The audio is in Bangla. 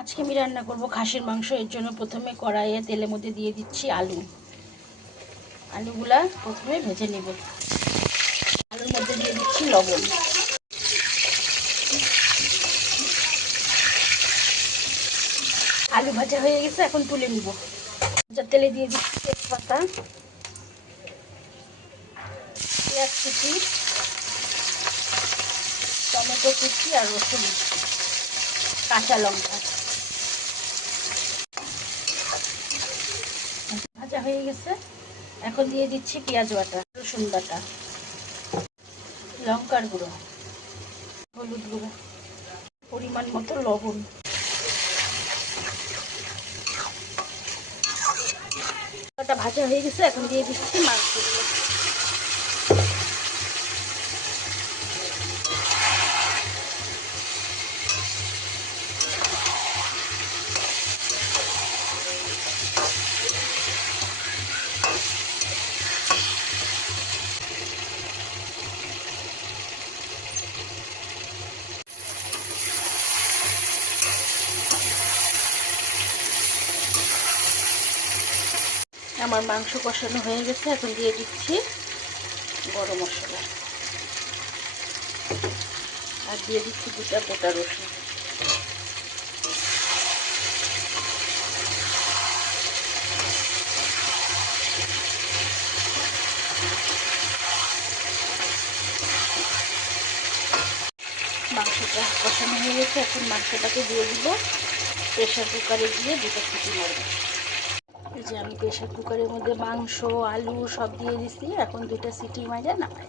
আজকে আমি রান্না করব খাসির মাংস। এর জন্য প্রথমে কড়াইয়ে তেলের মধ্যে দিয়ে দিচ্ছি আলুগুলা প্রথমে ভেজে নেব। আলুর মধ্যে দিয়ে দিচ্ছি লবণ। আলু ভাজা হয়ে গেছে, এখন তুলে নিব। তেলে দিয়ে দিচ্ছি তেজপাতা, পেঁয়াজ কুচি, টমেটো কুচি আর রসুন, কাঁচা লঙ্কা। ভাজা হয়ে গেছে, এখন দিয়ে দিচ্ছি পেঁয়াজ বাটা, রসুন বাটা, লঙ্কার গুঁড়ো, হলুদ গুঁড়ো, পরিমাণ মতো লবণ। ভাজা হয়ে গেছে, এখন দিয়ে দিচ্ছি মাংসগুলো। আমার মাংস কষানো হয়ে গেছে, এখন দিয়ে দিচ্ছি গরম মশলা আর দিয়ে দিচ্ছি দুটা গোটা রসুন। মাংসটা কষানো হয়ে গেছে, এখন মাংসটাকে দিয়ে দিব। প্রেশার কুকারে দিয়ে দুটো সিটি মারব। এই যে আমি প্রেশার কুকারের মধ্যে মাংস, আলু সব দিয়ে দিচ্ছি, এখন দুটো সিটি মারে নামাই।